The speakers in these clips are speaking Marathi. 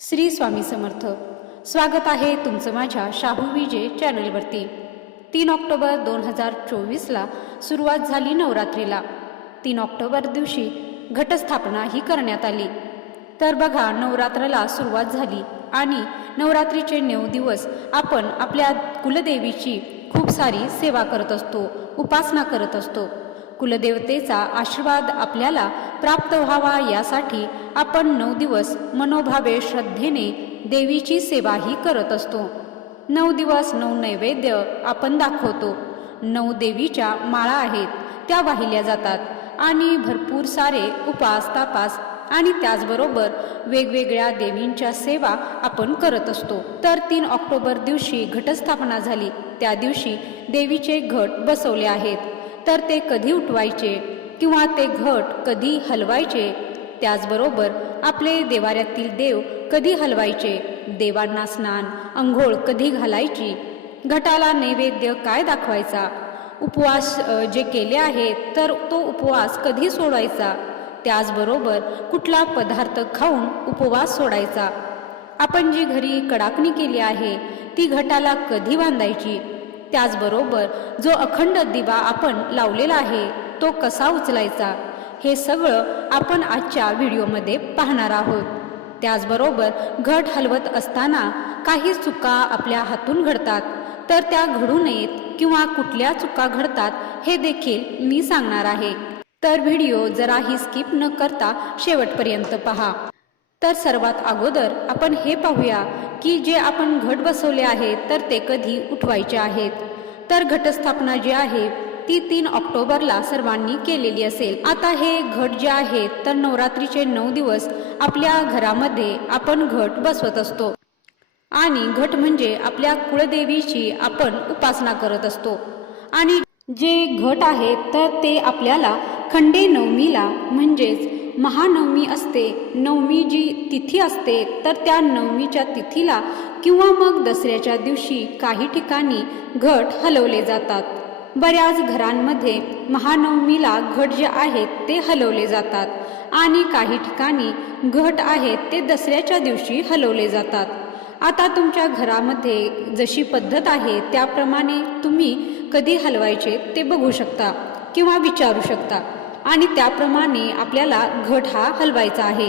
श्री स्वामी समर्थ. स्वागत आहे तुमचं माझ्या शाहू विजय चॅनलवरती. तीन ऑक्टोबर दोन हजार चोवीसला सुरुवात झाली नवरात्रीला. तीन ऑक्टोबर दिवशी घटस्थापना ही करण्यात आली. तर बघा नवरात्राला सुरुवात झाली आणि नवरात्रीचे नऊ दिवस आपण आपल्या कुलदेवीची खूप सारी सेवा करत असतो उपासना करत असतो. कुलदेवतेचा आशीर्वाद आपल्याला प्राप्त व्हावा यासाठी आपण नऊ दिवस मनोभावे श्रद्धेने देवीची सेवाही करत असतो. नऊ दिवस नऊ नैवेद्य आपण दाखवतो. नऊ देवीच्या माळा आहेत त्या वाहिल्या जातात आणि भरपूर सारे उपास तापास आणि त्याचबरोबर वेगवेगळ्या देवींच्या सेवा आपण करत असतो. तर तीन ऑक्टोबर दिवशी घटस्थापना झाली. त्या दिवशी देवीचे घट बसवले आहेत. तर ते कधी उठवायचे किंवा ते घट कधी हलवायचे? त्याचबरोबर आपले देवाऱ्यातील देव कधी हलवायचे? देवांना स्नान अंघोळ कधी घालायची? घटाला नैवेद्य काय दाखवायचा? उपवास जे केले आहेत तर तो उपवास कधी सोडायचा त्याचबरोबर कुठला पदार्थ खाऊन उपवास सोडायचा? आपण जी घरी कडाकणी केली आहे ती घटाला कधी बांधायची? त्याचबरोबर जो अखंड दिवा आपण लावलेला आहे तो कसा उचलायचा? हे सगळं आपण आजच्या व्हिडिओमध्ये पाहणार आहोत. त्याचबरोबर घट हलवत असताना काही चुका आपल्या हातून घडतात. तर त्या घडू नयेत किंवा कुठल्या चुका घडतात हे देखील मी सांगणार आहे. तर व्हिडिओ जराही स्किप न करता शेवटपर्यंत पहा. तर सर्वात अगोदर आपण हे पाहूया की जे आपण घट बसवले आहेत तर ते कधी उठवायचे आहेत. तर घटस्थापना जी आहे ती तीन ऑक्टोबरला सर्वांनी केलेली असेल. आता हे घट जे आहेत तर नवरात्रीचे नऊ दिवस आपल्या घरामध्ये आपण घट बसवत असतो. आणि घट म्हणजे आपल्या कुळदेवीची आपण उपासना करत असतो. आणि जे घट आहेत तर ते आपल्याला खंडे नवमीला म्हणजेच महानवमी असते नवमी जी तिथी असते तर त्या नवमीच्या तिथीला किंवा मग दसऱ्याच्या दिवशी काही ठिकाणी घट हलवले जातात. बऱ्याच घरांमध्ये महानवमीला घट जे आहेत ते हलवले जातात आणि काही ठिकाणी घट आहेत ते दसऱ्याच्या दिवशी हलवले जातात. आता तुमच्या घरामध्ये जशी पद्धत आहे त्याप्रमाणे तुम्ही कधी हलवायचे ते बघू शकता किंवा विचारू शकता. आणि त्याप्रमाणे आपल्याला घट हा हलवायचा आहे.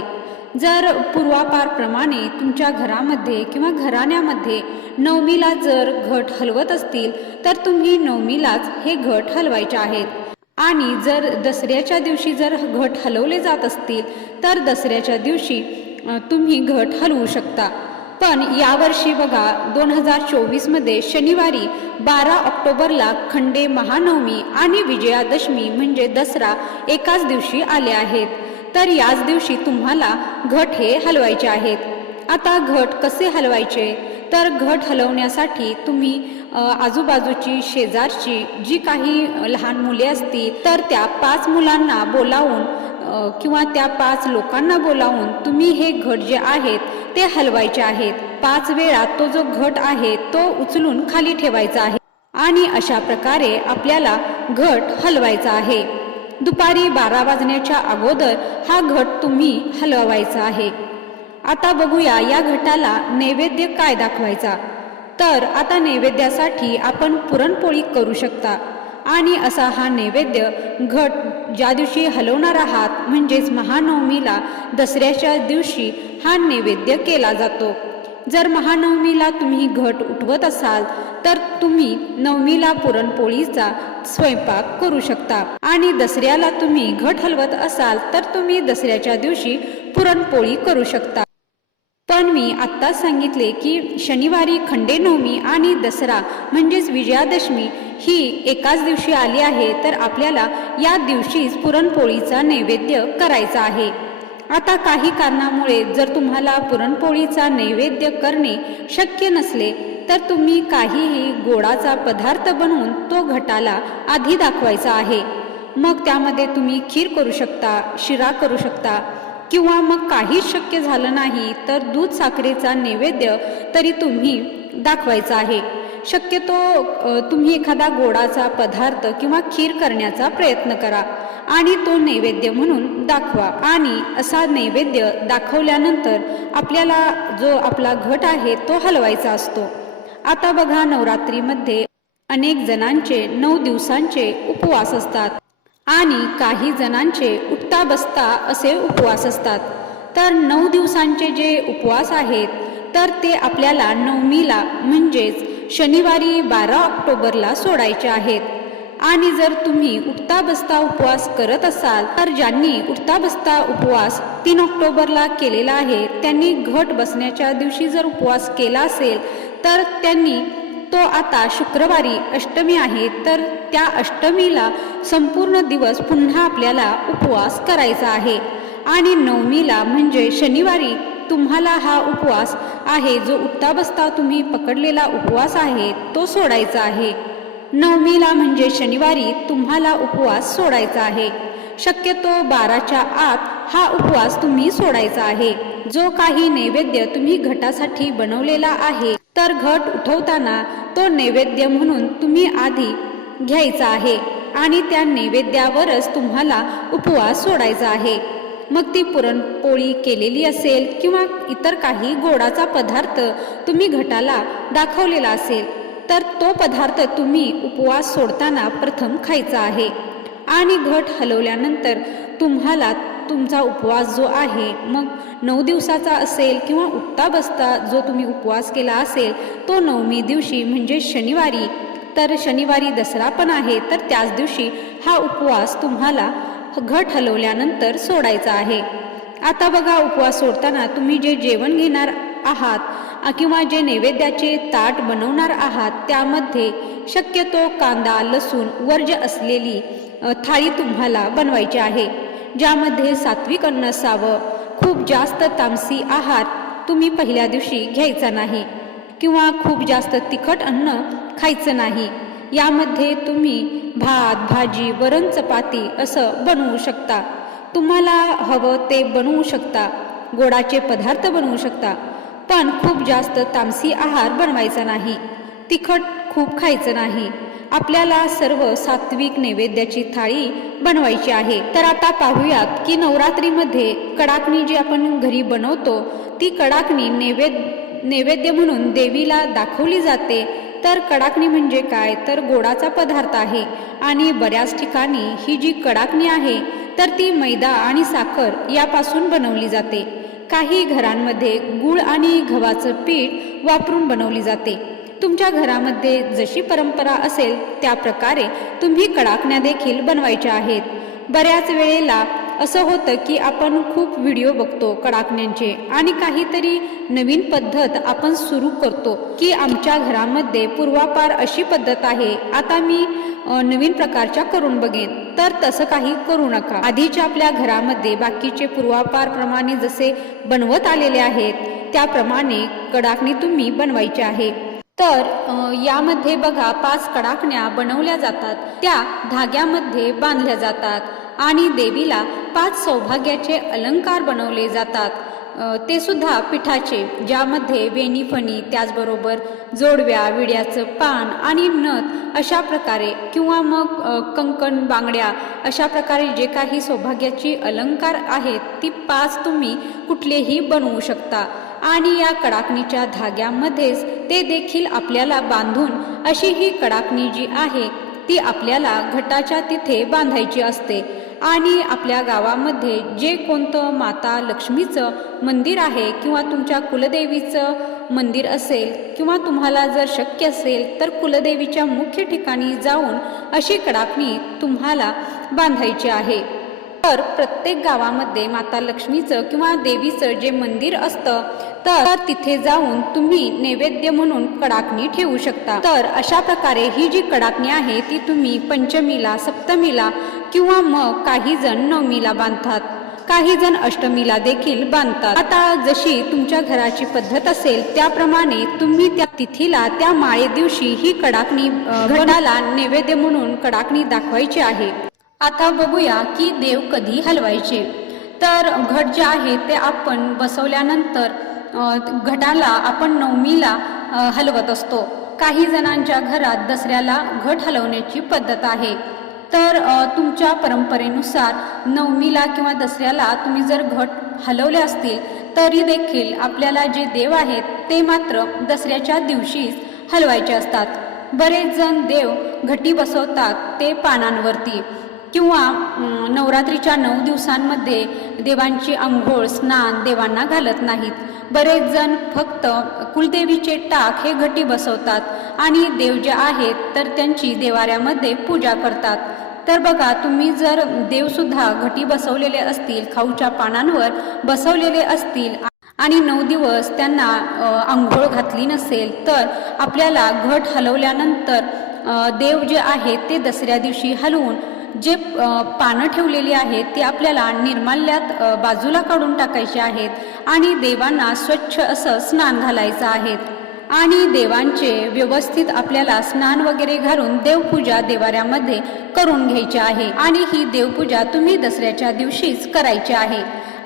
जर पूर्वापारप्रमाणे तुमच्या घरामध्ये किंवा घराण्यामध्ये नवमीला जर घट हलवत असतील तर तुम्ही नवमीलाच हे घट हलवायचे आहेत. आणि जर दसऱ्याच्या दिवशी जर घट हलवले जात असतील तर दसऱ्याच्या दिवशी तुम्ही घट हलवू शकता. पण यावर्षी बघा दोन हजार चोवीसमध्ये शनिवारी बारा ऑक्टोबरला खंडे महानवमी आणि विजयादशमी म्हणजे दसरा एकाच दिवशी आले आहेत. तर याच दिवशी तुम्हाला घट हे हलवायचे आहेत. आता घट कसे हलवायचे? तर घट हलवण्यासाठी तुम्ही आजूबाजूची शेजारची जी काही लहान मुले असतील तर त्या पाच मुलांना बोलावून किंवा त्या पाच लोकांना बोलावून तुम्ही हे घट जे आहेत ते हलवायचे आहेत. पाच वेळा तो जो घट आहे तो उचलून खाली ठेवायचा आहे. आणि अशा प्रकारे आपल्याला घट हलवायचा आहे. दुपारी बारा वाजण्याच्या अगोदर हा घट तुम्ही हलवायचा आहे. आता बघूया या घटाला नैवेद्य काय दाखवायचा? तर आता नैवेद्यासाठी आपण पुरणपोळी करू शकता. आणि असा हा नैवेद्य घट ज्या दिवशी हलवणार आहात म्हणजेच महानवमीला दसऱ्याच्या दिवशी हा नैवेद्य केला जातो. जर महानवमीला तुम्ही घट उठवत असाल तर तुम्ही नवमीला पुरणपोळीचा स्वयंपाक करू शकता. आणि दसऱ्याला तुम्ही घट हलवत असाल तर तुम्ही दसऱ्याच्या दिवशी पुरणपोळी करू शकता. पण मी आत्ताच सांगितले की शनिवारी खंडेनवमी आणि दसरा म्हणजेच विजयादशमी ही एकाच दिवशी आली आहे तर आपल्याला या दिवशीच पुरणपोळीचा नैवेद्य करायचा आहे. आता काही कारणामुळे जर तुम्हाला पुरणपोळीचा नैवेद्य करणे शक्य नसले तर तुम्ही काहीही गोडाचा पदार्थ बनवून तो घटाला आधी दाखवायचा आहे. मग त्यामध्ये तुम्ही खीर करू शकता शिरा करू शकता किंवा मग काहीच शक्य झालं नाही तर दूध साखरेचा नैवेद्य तरी तुम्ही दाखवायचा आहे. शक्यतो तुम्ही एखादा गोडाचा पदार्थ किंवा खीर करण्याचा प्रयत्न करा आणि तो नैवेद्य म्हणून दाखवा. आणि असा नैवेद्य दाखवल्यानंतर आपल्याला जो आपला घट आहे तो हलवायचा असतो. आता बघा नवरात्रीमध्ये अनेक जणांचे नऊ दिवसांचे उपवास असतात आणि काही जणांचे उठता बसता असे उपवास असतात. तर नऊ दिवसांचे जे उपवास आहेत तर ते आपल्याला नवमीला म्हणजेच शनिवारी बारा ऑक्टोबरला सोडायचे आहेत. आणि जर तुम्ही उठता बसता उपवास करत असाल तर ज्यांनी उठता बसता उपवास तीन ऑक्टोबरला केलेला आहे त्यांनी घट बसण्याच्या दिवशी जर उपवास केला असेल तर त्यांनी तो आता शुक्रवारी अष्टमी आहे तर त्या अष्टमीला संपूर्ण दिवस पुन्हा आपल्याला उपवास करायचा आहे. आणि नवमीला म्हणजे शनिवारी तुम्हाला हा उपवास आहे जो उठता बसता तुम्ही पकडलेला उपवास आहे तो सोडायचा आहे. नवमीला म्हणजे शनिवारी तुम्हाला उपवास सोडायचा आहे. शक्यतो बाराच्या आत हा उपवास तुम्ही सोडायचा आहे. जो काही नैवेद्य तुम्ही घटासाठी बनवलेला आहे तर घट उठवताना तो नैवेद्य म्हणून तुम्ही आधी घ्यायचा आहे आणि त्या नैवेद्यावरच तुम्हाला उपवास सोडायचा आहे. मग ती पुरणपोळी केलेली असेल किंवा इतर काही गोडाचा पदार्थ तुम्ही घटाला दाखवलेला असेल तर तो पदार्थ तुम्ही उपवास सोडताना प्रथम खायचा आहे. आणि घट हलवल्यानंतर तुम्हाला तुमचा उपवास जो आहे मग नऊ दिवसाचा असेल किंवा उठता बसता जो तुम्ही उपवास केला असेल तो नवमी दिवशी म्हणजे शनिवारी. तर शनिवारी दसरा पण आहे तर त्याच दिवशी हा उपवास तुम्हाला घट हलवल्यानंतर सोडायचा आहे. आता बघा उपवास सोडताना तुम्ही जे जेवण घेणार आहात किंवा जे नैवेद्याचे ताट बनवणार आहात त्यामध्ये शक्यतो कांदा लसूण वर्ज असलेली थाळी तुम्हाला बनवायची आहे. ज्यामध्ये सात्विक अन्न असावं. खूप जास्त तामसी आहार तुम्ही पहिल्या दिवशी घ्यायचा नाही किंवा खूप जास्त तिखट अन्न खायचं नाही. यामध्ये तुम्ही भात भाजी वरण चपाती असं बनवू शकता. तुम्हाला हवं ते बनवू शकता. गोडाचे पदार्थ बनवू शकता. पण खूप जास्त तामसी आहार बनवायचा नाही. तिखट खूप खायचं नाही. आपल्याला सर्व सात्विक नैवेद्याची थाळी बनवायची आहे. तर आता पाहूयात की नवरात्रीमध्ये कडाकणी जी आपण घरी बनवतो ती कडाकणी नैवेद्य नैवेद्य म्हणून देवीला दाखवली जाते. तर कडाकणी म्हणजे काय? तर गोडाचा पदार्थ आहे. आणि बऱ्याच ठिकाणी ही जी कडाकणी आहे तर ती मैदा आणि साखर यापासून बनवली जाते. काही घरांमध्ये गुळ आणि गव्हाचं पीठ वापरून बनवली जाते. तुमच्या घरामध्ये जशी परंपरा असेल त्या प्रकारे तुम्ही कडाकण्या देखील बनवायच्या आहेत. बऱ्याच वेळेला असं होतं की आपण खूप व्हिडिओ बघतो कडाकण्यांचे आणि काहीतरी नवीन पद्धत आपण सुरू करतो की आमच्या घरामध्ये पूर्वापार अशी पद्धत आहे आता मी नवीन प्रकारच्या करून बघेन. तर तसं काही करू नका. आधीच्या आपल्या घरामध्ये बाकीचे पूर्वापार प्रमाणे जसे बनवत आलेले आहेत त्याप्रमाणे कडाकणी तुम्ही बनवायचे आहे. तर यामध्ये बघा पाच कडाकण्या बनवल्या जातात. त्या धाग्यामध्ये बांधल्या जातात आणि देवीला पाच सौभाग्याचे अलंकार बनवले जातात. ते सुद्धा पिठाचे ज्यामध्ये वेणीफणी त्याचबरोबर जोडव्या विड्याचं पान आणि नथ अशा प्रकारे किंवा मग कंकण बांगड्या अशा प्रकारे जे काही सौभाग्याची अलंकार आहेत ती पाच तुम्ही कुठलेही बनवू शकता. आणि या कडाकणीच्या धाग्यामध्येच ते देखील आपल्याला बांधून अशी ही कडाकणी जी आहे ती आपल्याला घटाच्या तिथे बांधायची असते. आणि आपल्या गावामध्ये जे कोणतं माता लक्ष्मीचं मंदिर आहे किंवा तुमच्या कुलदेवीचं मंदिर असेल किंवा तुम्हाला जर शक्य असेल तर कुलदेवीच्या मुख्य ठिकाणी जाऊन अशी कडाकणी तुम्हाला बांधायची आहे. तर प्रत्येक गावामध्ये माता लक्ष्मीचं किंवा देवीचं जे मंदिर असतं तर तिथे जाऊन तुम्ही नैवेद्य म्हणून कडाकणी ठेवू शकता. तर अशा प्रकारे ही जी कडाकणी आहे ती तुम्ही पंचमीला सप्तमीला किंवा मग काही जण नवमीला बांधतात. काही जण अष्टमीला देखील बांधतात. आता जशी तुमच्या घराची पद्धत असेल त्याप्रमाणे तुम्ही त्या तिथीला त्या माळे दिवशी ही कडाकणी घटाला नैवेद्य म्हणून कडाकणी दाखवायची आहे. आता बघूया की देव कधी हलवायचे. तर घट जे आहे ते आपण बसवल्यानंतर घटाला आपण नवमीला हलवत असतो. काही जणांच्या घरात दसऱ्याला घट हलवण्याची पद्धत आहे. तर तुमच्या परंपरेनुसार नवमीला किंवा दसऱ्याला तुम्ही जर घट हलवले असतील तरी देखील आपल्याला जे देव आहेत ते मात्र दसऱ्याच्या दिवशीच हलवायचे असतात. बरेच जण देव घटी बसवतात ते पानांवरती. किंवा नवरात्रीच्या नऊ दिवसांमध्ये देवांची आंघोळ स्नान देवांना घालत नाहीत. बरेच जण फक्त कुलदेवीचे टाक हे घटी बसवतात आणि देव जे आहेत तर त्यांची देवाऱ्यामध्ये पूजा करतात. तर बघा तुम्ही जर देवसुद्धा घटी बसवलेले असतील खाऊच्या पानांवर बसवलेले असतील आणि नऊ दिवस त्यांना आंघोळ घातली नसेल तर आपल्याला घट हलवल्यानंतर देव जे आहेत ते दसऱ्या दिवशी हलवून जे पानं ठेवलेली आहेत ती आपल्याला निर्माल्यात बाजूला काढून टाकायची आहेत आणि देवांना स्वच्छ असं स्नान घालायचं आहे. आणि देवांचे व्यवस्थित आपल्याला स्नान वगैरे घालून देवपूजा देवाऱ्यामध्ये करून घ्यायची आहे. आणि ही देवपूजा तुम्ही दसऱ्याच्या दिवशीच करायची आहे.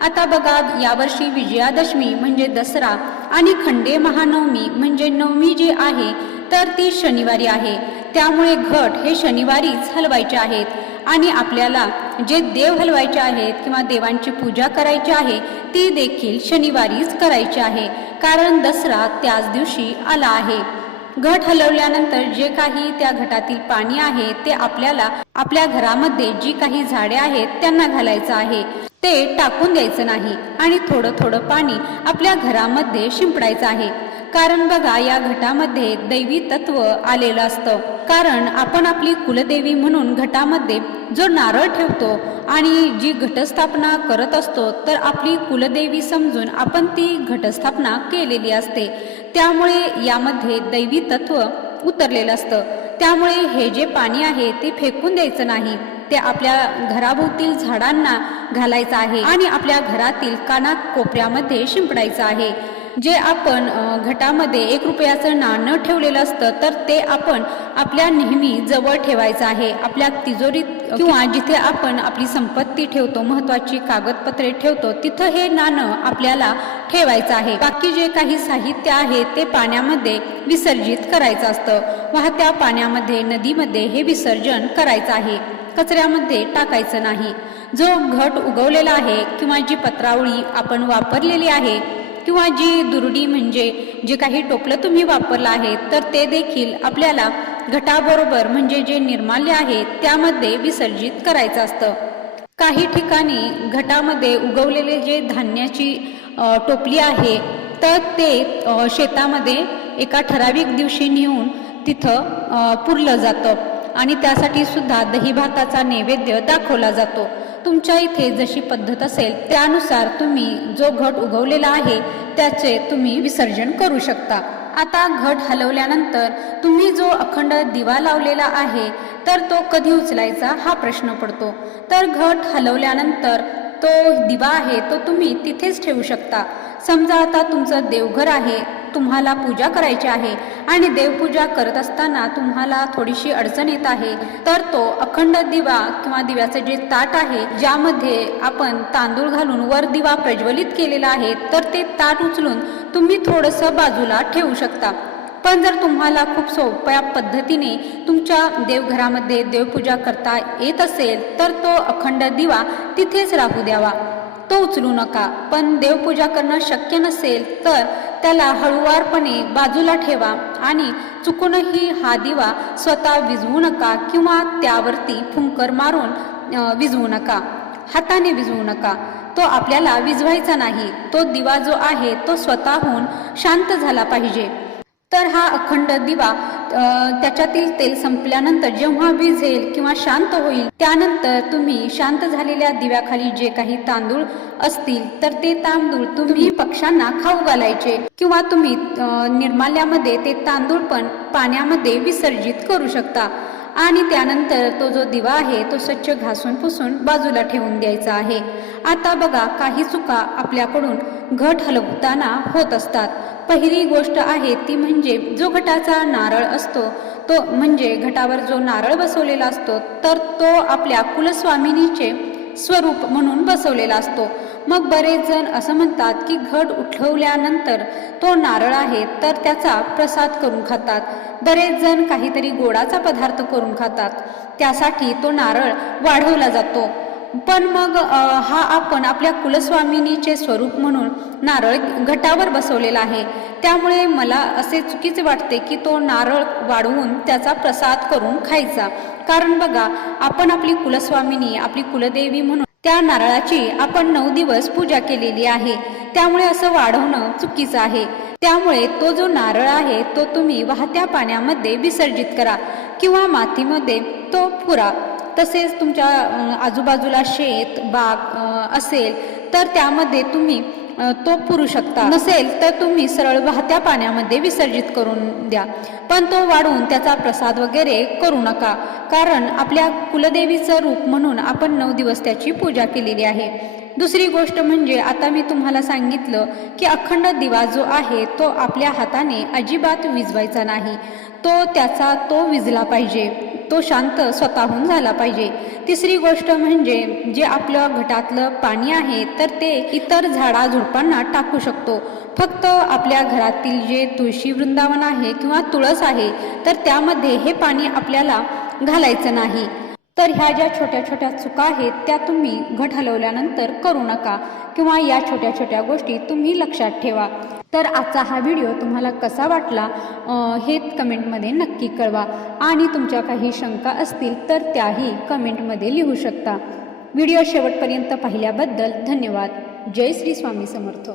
आता बघा यावर्षी विजयादशमी म्हणजे दसरा आणि खंडे महानवमी म्हणजे नवमी जी आहे तर ती शनिवारी आहे. त्यामुळे घट हे शनिवारीच हलवायचे आहेत. आणि आपल्याला जे देव हलवायचे आहेत किंवा देवांची पूजा करायची आहे ती देखील शनिवारीच करायची आहे. कारण दसरा त्याच दिवशी आला आहे. घट हलवल्यानंतर जे काही त्या घटातील पाणी आहे ते आपल्याला आपल्या घरामध्ये जी काही झाडे आहेत त्यांना घालायचं आहे. ते टाकून द्यायचं नाही आणि थोडं थोडं पाणी आपल्या घरामध्ये शिंपडायचं आहे. कारण बघा या घटामध्ये दैवी तत्व आलेलं असतं. कारण आपण आपली कुलदेवी म्हणून घटामध्ये जो नारळ ठेवतो आणि जी घटस्थापना करत असतो तर आपली कुलदेवी समजून आपण ती घटस्थापना केलेली असते. त्यामुळे यामध्ये दैवी तत्व उतरलेलं असतं. त्यामुळे हे जे पाणी आहे ते फेकून द्यायचं नाही. ते आपल्या घराभोवतील झाडांना घालायचं आहे आणि आपल्या घरातील कानात कोपऱ्यामध्ये शिंपडायचं आहे. जे आपण घटामध्ये एक रुपयाचं नाणं ठेवलेलं असतं तर ते आपण आपल्या नेहमी जवळ ठेवायचं आहे. आपल्या तिजोरीत किंवा जिथे आपण आपली संपत्ती ठेवतो महत्वाची कागदपत्रे ठेवतो तिथं हे नाणं आपल्याला ठेवायचं आहे. बाकी जे काही साहित्य आहे ते पाण्यामध्ये विसर्जित करायचं असतं. वाहत्या पाण्यामध्ये नदीमध्ये हे विसर्जन करायचं आहे. कचऱ्यामध्ये टाकायचं नाही. जो घट उगवलेला आहे किंवा जी पत्रावळी आपण वापरलेली आहे किंवा जी दुरडी म्हणजे जे काही टोपलं तुम्ही वापरलं आहे तर ते देखील आपल्याला घटाबरोबर म्हणजे जे निर्माल्य आहे त्यामध्ये विसर्जित करायचं असतं. काही ठिकाणी घटामध्ये उगवलेले जे धान्याची टोपली आहे तर ते शेतामध्ये एका ठराविक दिवशी नेऊन तिथं पुरलं जातं. आणि त्यासाठी सुद्धा दही भाताचा नैवेद्य दाखवला जातो. तुमच्या इथे जशी पद्धत असेल त्यानुसार तुम्ही जो घट उगवलेला आहे त्याचे तुम्ही विसर्जन करू शकता. आता घट हलवल्यानंतर तुम्ही जो अखंड दिवा लावलेला आहे तर तो कधी उचलायचा हा प्रश्न पडतो. तर घट हलवल्यानंतर तो दिवा आहे तो तुम्ही तिथेच ठेवू शकता. समजा आता तुमचं देवघर आहे तुम्हाला पूजा करायची आहे आणि देवपूजा करत असताना तुम्हाला थोडीशी अडचण येत आहे तर तो अखंड दिवा किंवा दिव्याचं जे ताट आहे ज्यामध्ये आपण तांदूळ घालून वर दिवा प्रज्वलित केलेला आहे तर ते ताट उचलून तुम्ही थोडंसं बाजूला ठेवू शकता. पण जर तुम्हाला खूप सोप्या पद्धतीने तुमच्या देवघरामध्ये देवपूजा करता येत असेल तर तो अखंड दिवा तिथेच राहू द्यावा. तो उचलू नका. पण देवपूजा करणं शक्य नसेल तर त्याला हळुवारपणे बाजूला ठेवा आणि चुकूनही हा दिवा स्वतः विझवू नका किंवा त्यावरती फुंकर मारून विझवू नका. हाताने विझवू नका. तो आपल्याला विझवायचा नाही. तो दिवा जो आहे तो स्वतःहून शांत झाला पाहिजे. तर हा अखंड दिवा त्याच्यातील तेल संपल्यानंतर जेव्हा भिजेल किंवा शांत होईल त्यानंतर तुम्ही शांत झालेल्या दिव्याखाली जे काही तांदूळ असतील तर ते तांदूळ तुम्ही पक्ष्यांना खाऊ घालायचे किंवा तुम्ही निर्माल्यामध्ये ते तांदूळ पण पाण्यामध्ये विसर्जित करू शकता. आणि त्यानंतर तो जो दिवा आहे तो स्वच्छ घासून पुसून बाजूला ठेवून द्यायचा आहे. आता बघा काही चुका आपल्याकडून घट हलवताना होत असतात. पहिली गोष्ट आहे ती म्हणजे जो घटाचा नारळ असतो तो म्हणजे घटावर जो नारळ बसवलेला असतो तर तो आपल्या कुलस्वामिनीचे स्वरूप म्हणून बसवलेला असतो. मग बरेच जण असं म्हणतात की घट उठवल्यानंतर तो नारळ आहे तर त्याचा प्रसाद करून खातात. बरेच जण काहीतरी गोडाचा पदार्थ करून खातात. त्यासाठी तो नारळ वाढवला जातो. पण मग हा आपण आपल्या कुलस्वामिनीचे स्वरूप म्हणून नारळ घटावर बसवलेला आहे. त्यामुळे मला असे चुकीचे वाटते की तो नारळ वाढवून त्याचा प्रसाद करून खायचा. कारण बघा आपण आपली कुलस्वामिनी आपली कुलदेवी म्हणून त्या नारळाची आपण नऊ दिवस पूजा केलेली आहे. त्यामुळे असं वाढवणं चुकीचं आहे. त्यामुळे तो जो नारळ आहे तो तुम्ही वाहत्या पाण्यामध्ये विसर्जित करा किंवा मातीमध्ये तो पुरा. तसेच तुमच्या आजूबाजूला शेत बाग असेल तर त्यामध्ये तुम्ही तो पुरू शकता. नसेल तर तुम्ही सरळ वाहत्या पाण्यामध्ये विसर्जित करून द्या. पण तो वाढून त्याचा प्रसाद वगैरे करू नका. कारण आपल्या कुलदेवीचं रूप म्हणून आपण नऊ दिवस त्याची पूजा केलेली आहे. दुसरी गोष्ट म्हणजे आता मी तुम्हाला सांगितलं की अखंड दिवा जो आहे तो आपल्या हाताने अजिबात विजवायचा नाही. तो त्याचा तो विजला पाहिजे. तो शांत स्वतःहून झाला पाहिजे. तिसरी गोष्ट म्हणजे जे आपलं घटातलं पाणी आहे तर ते इतर झाडा झुडपांना टाकू शकतो. फक्त आपल्या घरातील जे तुळशी वृंदावन आहे किंवा तुळस आहे तर त्यामध्ये हे पाणी आपल्याला घालायचं नाही. तर ह्या ज्या छोट्या छोट्या चुका आहेत त्या तुम्ही घट हलवल्यानंतर करू नका किंवा या छोट्या छोट्या गोष्टी तुम्ही लक्षात ठेवा. तर आजचा हा व्हिडिओ तुम्हाला कसा वाटला हे कमेंटमध्ये नक्की कळवा. आणि तुमच्या काही शंका असतील तर त्याही कमेंटमध्ये लिहू शकता. व्हिडिओ शेवटपर्यंत पाहिल्याबद्दल धन्यवाद. जय श्री स्वामी समर्थ.